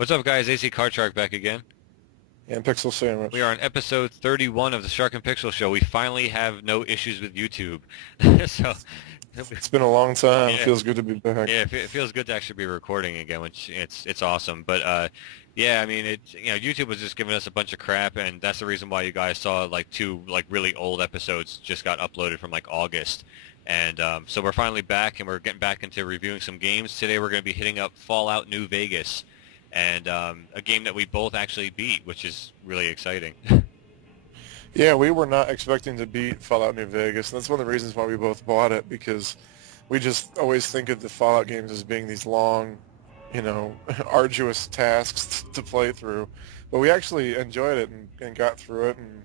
What's up, guys? AC Card Shark back again. And Pixel We Sandwich. are on episode 31 of the Shark and Pixel Show. We finally have no issues with YouTube. So, It's been a long time. It yeah, feels good to be back. yeah, it feels good to actually be recording again, which it's awesome. But yeah, I mean, YouTube was just giving us a bunch of crap, and that's the reason why you guys saw like two like really old episodes just got uploaded from like August. And so we're finally back, and we're getting back into reviewing some games. Today we're going to be hitting up Fallout New Vegas, and a game that we both actually beat, which is really exciting. Yeah, we were not expecting to beat Fallout New Vegas. And that's one of the reasons why we both bought it, because we just always think of the Fallout games as being these long, arduous tasks to play through. But we actually enjoyed it and got through it, and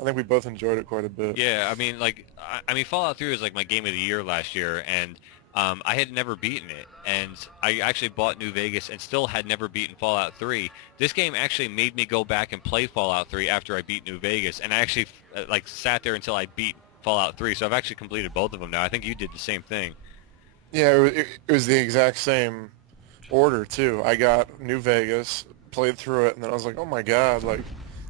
I think we both enjoyed it quite a bit. Yeah, I mean, like, I mean, Fallout 3 was like my game of the year last year, and I had never beaten it, and I actually bought New Vegas and still had never beaten Fallout 3. This game actually made me go back and play Fallout 3 after I beat New Vegas, and I actually like sat there until I beat Fallout 3. So I've actually completed both of them now. I think you did the same thing. Yeah, it was the exact same order, too. I got New Vegas, played through it, and then I was like, oh my god, like,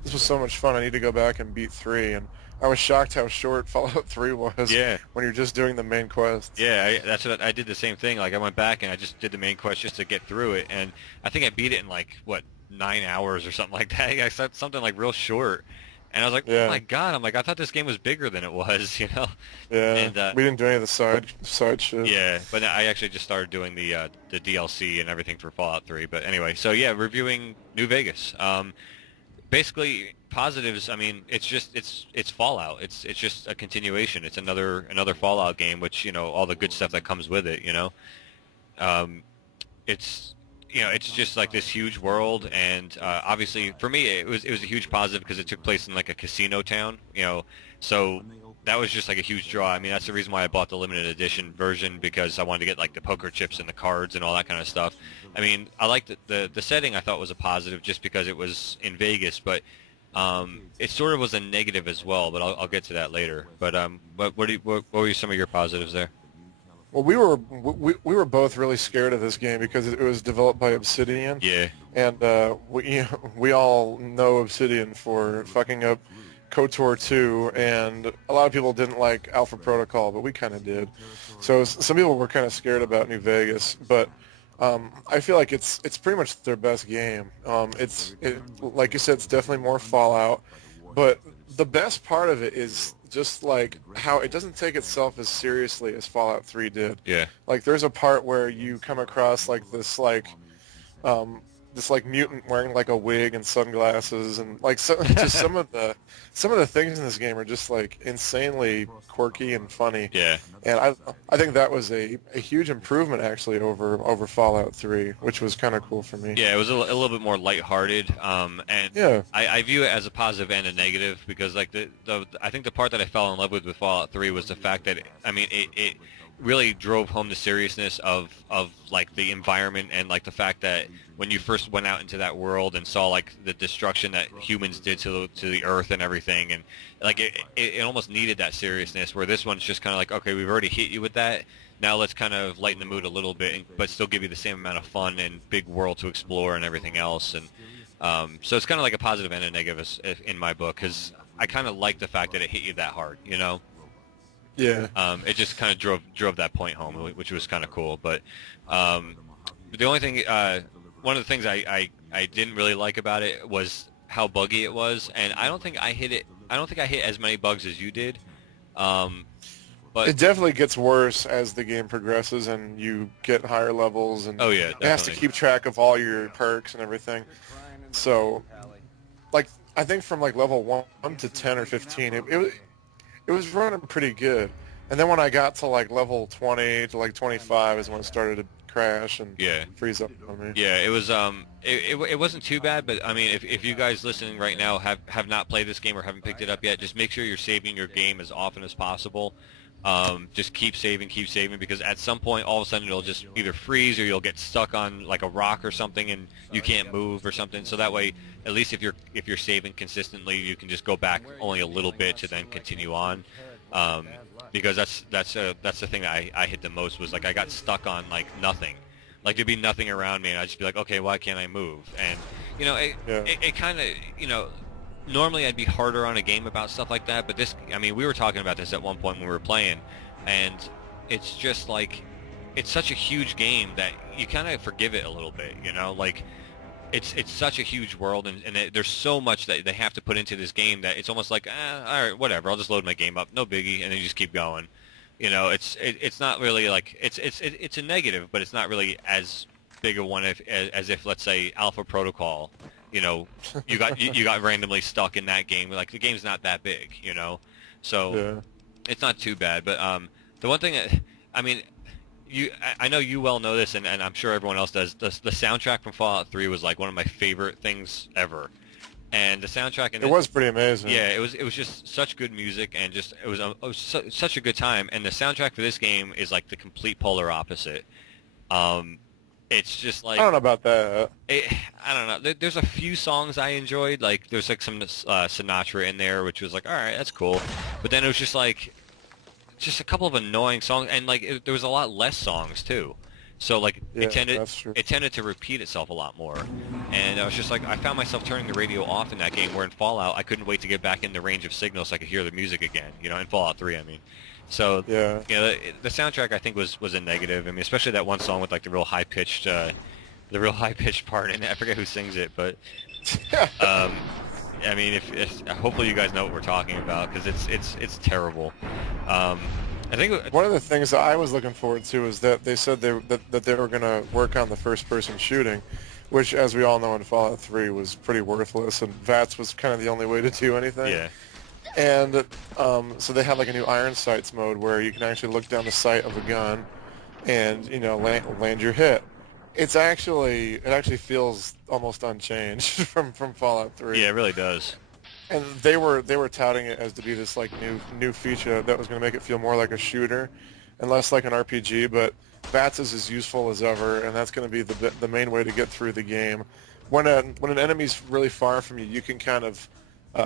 this was so much fun. I need to go back and beat 3. And I was shocked how short Fallout 3 was Yeah. when you're just doing the main quests. Yeah, that's what I did the same thing. Like I went back and I just did the main quest just to get through it, and I think I beat it in like what 9 hours or something like that. I said something like real short, and I was like, oh Yeah, my god! I'm like, I thought this game was bigger than it was, you know? yeah. And We didn't do any of the side shit. yeah, but I actually just started doing the DLC and everything for Fallout 3. But anyway, so yeah, reviewing New Vegas. Basically positives. I mean, it's Fallout. It's just a continuation. It's another Fallout game, which all the good stuff that comes with it. Um, it's it's just like this huge world, and obviously for me it was a huge positive because it took place in like a casino town. So that was just like a huge draw. I mean, that's the reason why I bought the limited edition version, because I wanted to get like the poker chips and the cards and all that kind of stuff. I mean, I liked the setting. I thought was a positive just because it was in Vegas, but it sort of was a negative as well. But I'll get to that later. But what were some of your positives there? Well, we were both really scared of this game because it was developed by Obsidian, Yeah, and we all know Obsidian for fucking up KOTOR 2, and a lot of people didn't like Alpha Protocol, but we kind of did. So some people were kind of scared about New Vegas, but I feel like it's pretty much their best game. Like you said, it's definitely more Fallout, but the best part of it is just like how it doesn't take itself as seriously as Fallout 3 did. yeah. Like there's a part where you come across like um, this like mutant wearing like a wig and sunglasses, and like just some of the things in this game are just like insanely quirky and funny. Yeah. And I think that was a huge improvement actually over Fallout 3, which was kind of cool for me. Yeah, it was a little bit more lighthearted, and Yeah. I view it as a positive and a negative because like the I think the part that I fell in love with Fallout 3 was the fact that I mean it really drove home the seriousness of like the environment, and like the fact that when you first went out into that world and saw like the destruction that humans did to the earth and everything, and like it almost needed that seriousness, where this one's just kind of like, okay, we've already hit you with that. Now let's kind of lighten the mood a little bit, but still give you the same amount of fun and big world to explore and everything else. And so it's kind of like a positive and a negative in my book, because I kind of like the fact that it hit you that hard. Yeah. It just kind of drove that point home, which was kind of cool. But the only thing, one of the things I didn't really like about it was how buggy it was, and I don't think I hit it. I don't think I hit as many bugs as you did. But It definitely gets worse as the game progresses and you get higher levels, and oh yeah, it has to definitely. keep track of all your perks and everything. So, like, I think from like level 1 to 10 or 15, it was running pretty good. And then when I got to like level 20 to like 25 is when it started to crash and Yeah. freeze up on me. Yeah, it was it wasn't too bad, but I mean if you guys listening right now have not played this game or haven't picked it up yet, just make sure you're saving your game as often as possible. Just keep saving, because at some point all of a sudden it'll just either freeze or you'll get stuck on like a rock or something and you can't move or something. So that way, at least if you're saving consistently, you can just go back only a little bit to then continue on. Because that's the thing that I hit the most, was like I got stuck on like nothing Like there'd be nothing around me, and I'd just be like, okay, why can't I move? And you know, Yeah. it kind of, you know, normally I'd be harder on a game about stuff like that, but this, I mean, we were talking about this at one point when we were playing, and it's just like, it's such a huge game that you kind of forgive it a little bit, you know, like it's such a huge world, and there's so much that they have to put into this game that it's almost like, all right, whatever, I'll just load my game up, no biggie, and then you just keep going. You know, it's not really like it's a negative, but it's not really as big a one as if, let's say, Alpha Protocol, you know, you got randomly stuck in that game. Like the game's not that big, you know, so Yeah. it's not too bad. But the one thing, I mean, I know you well know this, and I'm sure everyone else does. The soundtrack from Fallout 3 was like one of my favorite things ever. And the soundtrack in It was pretty amazing. yeah, it was just such good music, and just it was such a good time. And the soundtrack for this game is like the complete polar opposite. It's just like I don't know about that. I don't know. There's a few songs I enjoyed. Like there's like some Sinatra in there, which was like, all right, that's cool. But then it was just like just a couple of annoying songs, and like there was a lot less songs too. So like Yeah, that's true. it tended to repeat itself a lot more. And I was just like, I found myself turning the radio off in that game, where in Fallout I couldn't wait to get back in the range of signal so I could hear the music again. You know, in Fallout 3, I mean. So Yeah. you know, the soundtrack I think was a negative. I mean, especially that one song with like the real high pitched part in it. I forget who sings it, but I mean, if hopefully you guys know what we're talking about, because it's terrible. I think One of the things that I was looking forward to is that they said that they were going to work on the first-person shooting, which, as we all know, in Fallout 3 was pretty worthless, and VATS was kind of the only way to do anything. yeah. And so they had like a new Iron Sights mode where you can actually look down the sight of a gun and, you know, land your hit. It actually feels almost unchanged from Fallout 3. Yeah, it really does. And they were touting it as to be this like new feature that was going to make it feel more like a shooter and less like an RPG. But VATS is as useful as ever, and that's going to be the main way to get through the game. When an enemy's really far from you, you can kind of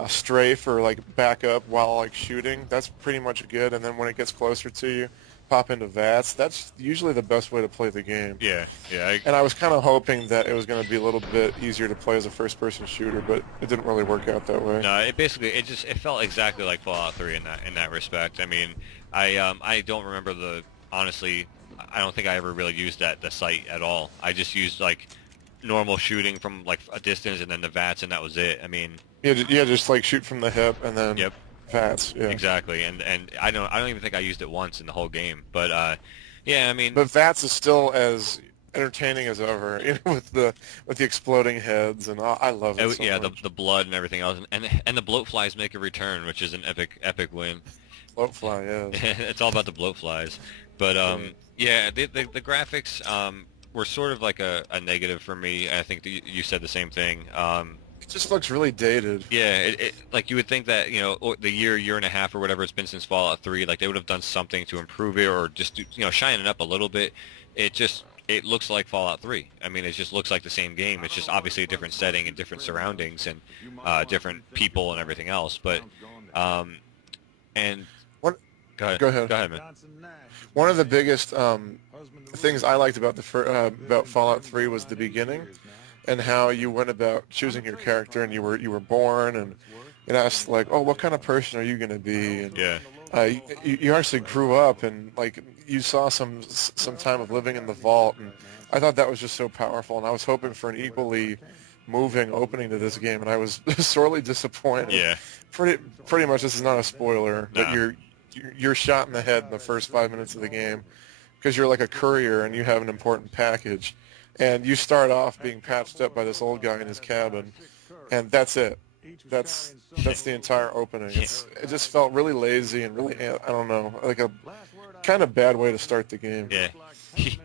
strafe or like back up while like shooting. That's pretty much good. And then when it gets closer to you, pop into VATS. That's usually the best way to play the game. Yeah, yeah. And I was kind of hoping that it was going to be a little bit easier to play as a first-person shooter, but it didn't really work out that way. No, it felt exactly like Fallout 3 in that respect. I mean, I don't remember honestly, I don't think I ever really used the sight at all. I just used like normal shooting from like a distance, and then the VATS, and that was it. I mean, Yeah, just like shoot from the hip and then yep. VATS. Yeah. Exactly, and I don't even think I used it once in the whole game. But yeah, I mean, But VATS is still as entertaining as ever, you know, with the exploding heads, and I love it. So yeah, much. the blood and everything else, and the bloat flies make a return, which is an epic win. Floatfly, yeah. It's all about the bloat flies. But yeah, the graphics were sort of like a negative for me. I think that you said the same thing. It just looks really dated. Yeah, like you would think that, you know, the year and a half or whatever it's been since Fallout 3, like they would have done something to improve it, or just you know, shine it up a little bit. It looks like Fallout 3. I mean, it just looks like the same game. It's just obviously a different setting and different surroundings and different people and everything else. But and What? go ahead, man. One of the biggest things I liked about about Fallout 3 was the beginning, and how you went about choosing your character, and you were born, and it asked like, oh, what kind of person are you going to be? And Yeah. you actually grew up, and like you saw some time of living in the vault, and I thought that was just so powerful, and I was hoping for an equally moving opening to this game, and I was sorely disappointed. Yeah. Pretty much, this is not a spoiler, but No. you're shot in the head in the first 5 minutes of the game because you're like a courier and you have an important package, and you start off being patched up by this old guy in his cabin, and that's it. That's the entire opening. It just felt really lazy and really, I don't know, like a kind of bad way to start the game. Yeah.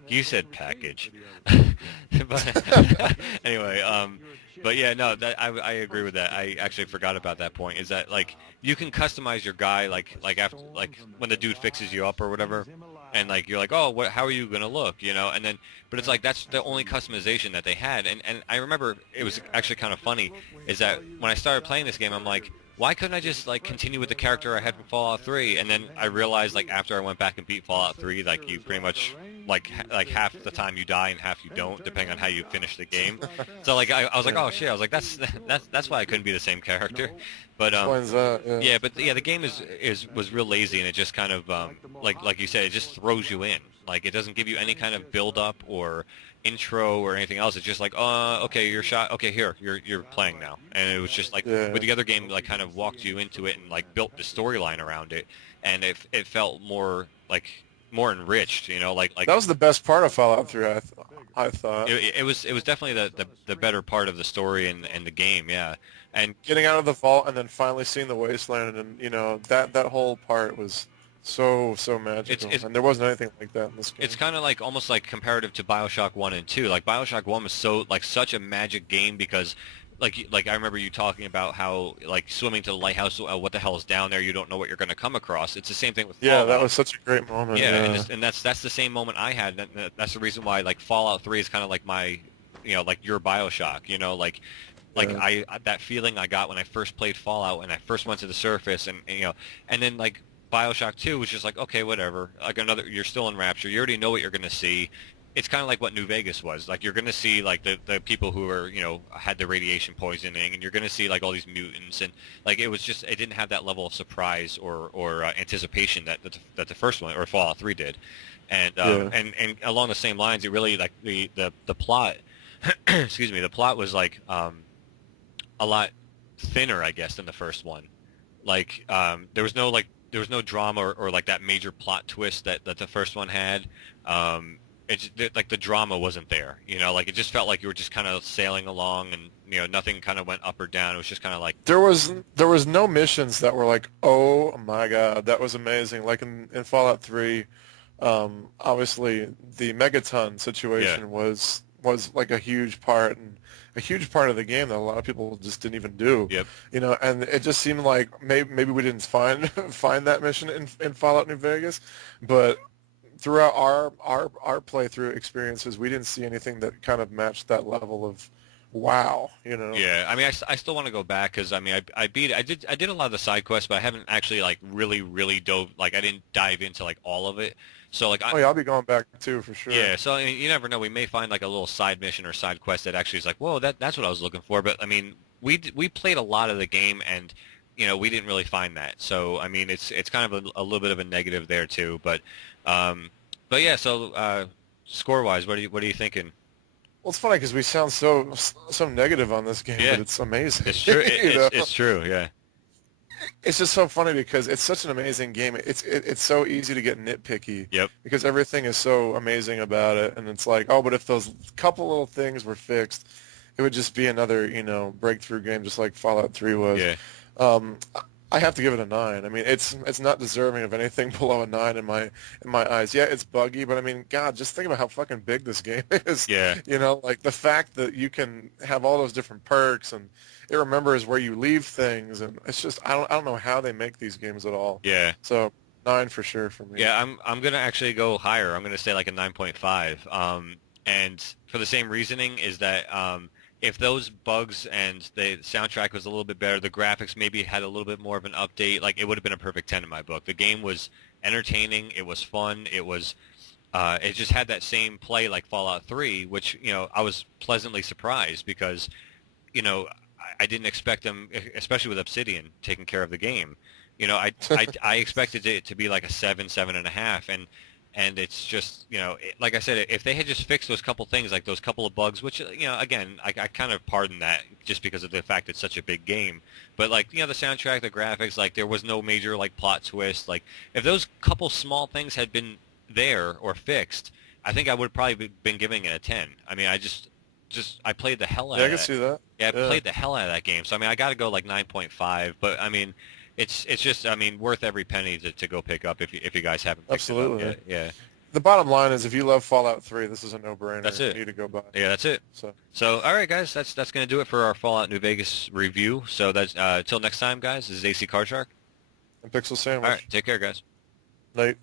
You said package. But anyway, but yeah, no, I agree with that. I actually forgot about that point. Is that like you can customize your guy like after like when the dude fixes you up or whatever, and like you're like, oh, how are you gonna look, you know? And then, but it's like that's the only customization that they had. And I remember it was actually kind of funny is that when I started playing this game, I'm like, why couldn't I just like continue with the character I had from Fallout 3? And then I realized like after I went back and beat Fallout 3, like you pretty much like half the time you die and half you don't, depending on how you finish the game. So like I was like, oh shit, I was like that's why I couldn't be the same character. But Explains that. Yeah. yeah, but yeah, the game was real lazy, and it just kind of like you said, it just throws you in. Like it doesn't give you any kind of build up or intro or anything else. It's just like, okay, you're shot. Okay, here, you're playing now. And it was just like Yeah. with the other game, like kind of walked you into it and like built the storyline around it, and it felt more like more enriched. You know, like That was the best part of Fallout 3. I thought it was definitely the better part of the story and the game. Yeah, and getting out of the vault and then finally seeing the wasteland, and that whole part was so magical. And there wasn't anything like that in this game. it's kind of like almost like comparative to BioShock 1 and 2. Like BioShock 1 was so like such a magic game because like I remember you talking about how like swimming to the lighthouse, what the hell is down there? You don't know what you're going to come across. It's the same thing with Fallout. That was such a great moment. Yeah, and that's the same moment I had. That's the reason why like Fallout 3 is kind of like my, like your BioShock. I that feeling I got when I first played Fallout and I first went to the surface, and and then like BioShock 2 was just like, okay, whatever. Like you're still in Rapture. You already know what you're going to see. It's kind of like what New Vegas was. Like you're going to see like the people who are, had the radiation poisoning, and you're going to see like all these mutants, and like it didn't have that level of surprise or anticipation that the first one or Fallout 3 did. And and along the same lines, it really like the plot excuse me, the plot was like a lot thinner, I guess, than the first one. Like there was no drama or like that major plot twist that the first one had. Like the drama wasn't there, like it just felt like you were just kind of sailing along, and nothing kind of went up or down. It was just kind of like there was no missions that were like, oh my god, that was amazing. Like in Fallout 3, obviously the Megaton situation was like a huge part of the game that a lot of people just didn't even do. Yep. And it just seemed like maybe we didn't find that mission in Fallout New Vegas, but throughout our playthrough experiences, we didn't see anything that kind of matched that level of wow. Yeah, I mean, I still want to go back because I mean, I did a lot of the side quests, but I haven't actually like really dove, like I didn't dive into like all of it. So like I'll be going back too for sure. Yeah, so I mean, you never know. We may find like a little side mission or side quest that actually is like, whoa, that's what I was looking for. But I mean, we played a lot of the game, and we didn't really find that. So I mean, it's kind of a little bit of a negative there too. But yeah. So score wise, what are you thinking? Well, it's funny because we sound so negative on this game, but it's amazing. It's true. It's true. Yeah. It's just so funny because it's such an amazing game. It's so easy to get nitpicky. Yep. Because everything is so amazing about it, and it's like, oh, but if those couple little things were fixed, it would just be another, breakthrough game, just like Fallout 3 was. Yeah. I have to give it a 9. I mean, it's not deserving of anything below a 9 in my eyes. Yeah, it's buggy, but I mean, God, just think about how fucking big this game is. Yeah. Like the fact that you can have all those different perks, and it remembers where you leave things, and it's just I don't know how they make these games at all. Yeah. So 9 for sure for me. Yeah, I'm gonna actually go higher. I'm gonna say like a 9.5. And for the same reasoning is that if those bugs and the soundtrack was a little bit better, the graphics maybe had a little bit more of an update, like it would have been a perfect 10 in my book. The game was entertaining, it was fun, it just had that same play like Fallout 3, which, I was pleasantly surprised because, I didn't expect them, especially with Obsidian taking care of the game. I expected it to be like a 7.5, and it's just, like I said, if they had just fixed those couple things, like those couple of bugs, which, again, I kind of pardon that just because of the fact it's such a big game. But, like, the soundtrack, the graphics, like, there was no major, like, plot twist. Like, if those couple small things had been there or fixed, I think I would have probably been giving it a 10. I mean, I played the hell out of it. Yeah, I can see that. Yeah, I played the hell out of that game. So, I mean, I got to go, like, 9.5. But, I mean... It's just, I mean, worth every penny to go pick up if you guys haven't picked it up yet. Yeah. The bottom line is if you love Fallout 3, this is a no-brainer. That's it. You need to go buy it. Yeah, that's it. So all right, guys, that's going to do it for our Fallout New Vegas review. So that's until next time, guys. This is AC Card Shark. And Pixel Sandwich. All right, take care, guys. Night.